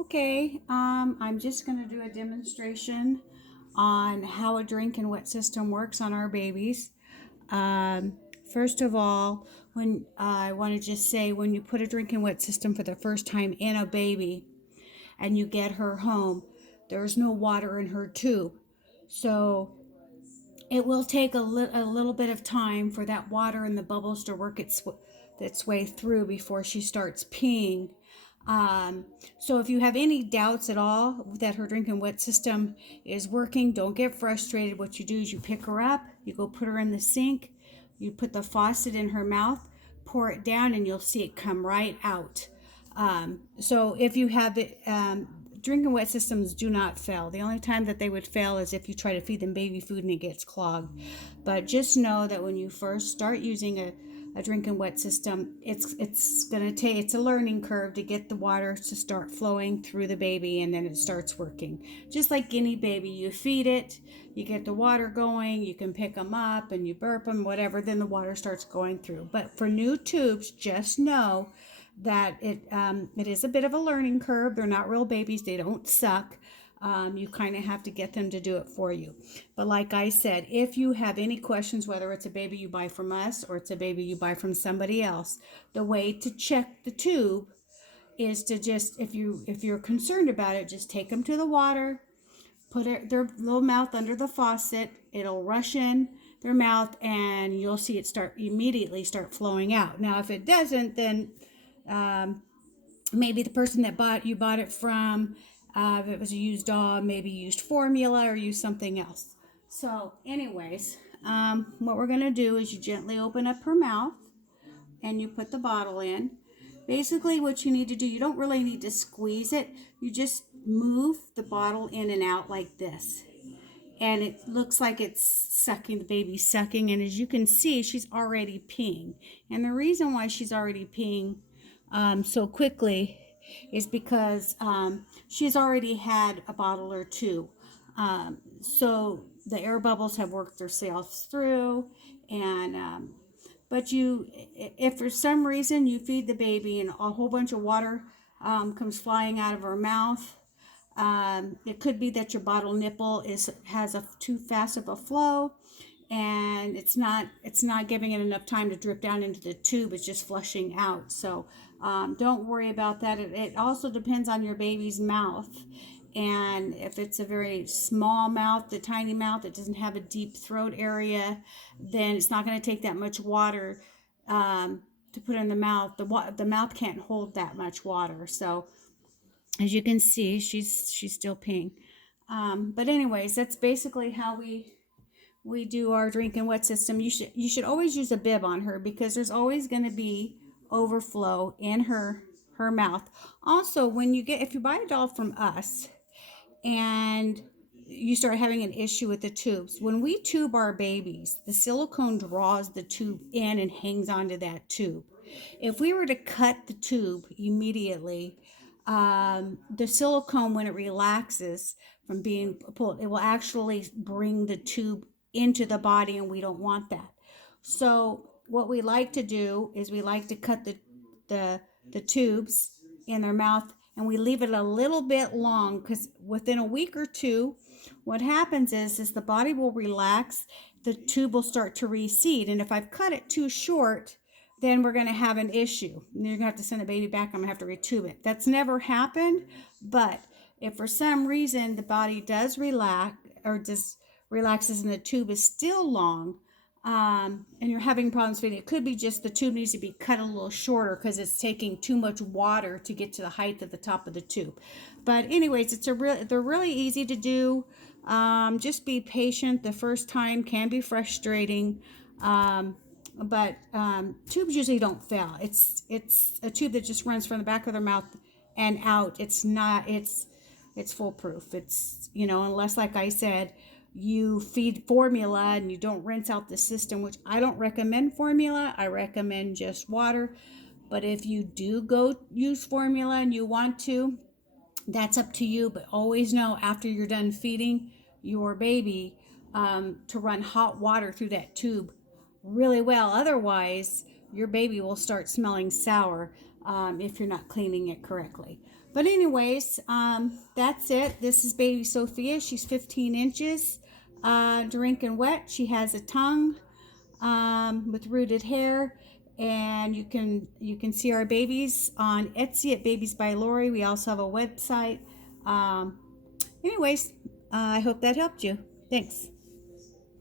Okay, I'm just going to do a demonstration on how a drink and wet system works on our babies. Um, First of all, when I want to just say when you put a drink and wet system for the first time in a baby and you get her home, there's no water in her tube. So it will take a little bit of time for that water and the bubbles to work its way through before she starts peeing. Um, so if you have any doubts at all that her drinking wet system is working, don't get frustrated. What you do is you pick her up, you go put her in the sink, you put the faucet in her mouth, pour it down, and you'll see it come right out. So if you have it, drinking wet systems do not fail. The only time that they would fail is if you try to feed them baby food and it gets clogged. But just know that when you first start using a drinking wet system, it's gonna take it's a learning curve to get the water to start flowing through the baby, and then it starts working. Just like any baby, you feed it, you get the water going, you can pick them up and you burp them, whatever, then the water starts going through. But for new tubes, just know that it is a bit of a learning curve. They're not real babies, they don't suck. You kind of have to get them to do it for you. But like I said, if you have any questions, whether it's a baby you buy from us or it's a baby you buy from somebody else, the way to check the tube is to just, if you're concerned about it, just take them to the water, put their little mouth under the faucet. It'll rush in their mouth, and you'll see it immediately start flowing out. Now, if it doesn't, then um, maybe the person that bought it from, if it was a used dog, maybe used formula or used something else. So, anyways, what we're gonna do is you gently open up her mouth and you put the bottle in. Basically, what you need to do, you don't really need to squeeze it. You just move the bottle in and out like this, and it looks like it's sucking, the baby's sucking, and as you can see, she's already peeing. And the reason why she's already peeing so quickly is because she's already had a bottle or two. So the air bubbles have worked themselves through, and but if for some reason you feed the baby and a whole bunch of water comes flying out of her mouth, it could be that your bottle nipple has a too fast of a flow, and it's not giving it enough time to drip down into the tube. It's just flushing out. So don't worry about that. It also depends on your baby's mouth. And if it's a very small mouth, the tiny mouth that doesn't have a deep throat area, then it's not going to take that much water to put in the mouth. The mouth can't hold that much water. So as you can see, she's still peeing. But anyways, that's basically how we do our drink and wet system. You should always use a bib on her, because there's always going to be overflow in her mouth. Also, if you buy a doll from us and you start having an issue with the tubes, when we tube our babies, the silicone draws the tube in and hangs onto that tube. If we were to cut the tube immediately, the silicone, when it relaxes from being pulled, it will actually bring the tube into the body, and we don't want that. So what we like to do is we like to cut the the tubes in their mouth, and we leave it a little bit long, because within a week or two, what happens is the body will relax, the tube will start to recede, and if I've cut it too short, then we're going to have an issue. And you're going to have to send the baby back. I'm going to have to retube it. That's never happened, but if for some reason the body does relax, or just relaxes and the tube is still long, and you're having problems feeding, it could be just the tube needs to be cut a little shorter because it's taking too much water to get to the height of the top of the tube. But anyways, they're really easy to do. Just be patient. The first time can be frustrating. But tubes usually don't fail. It's a tube that just runs from the back of their mouth and out. It's foolproof. It's, unless, like I said, you feed formula and you don't rinse out the system, which I don't recommend formula. I recommend just water. But if you do go use formula and you want to, that's up to you. But always know, after you're done feeding your baby, to run hot water through that tube really well. Otherwise, your baby will start smelling sour. if you're not cleaning it correctly. But anyways, that's it. This is baby Sophia. She's 15 inches, drinking wet. She has a tongue with rooted hair, and you can see our babies on Etsy at Babies by Lori. We also have a website. Anyways, I hope that helped you. Thanks.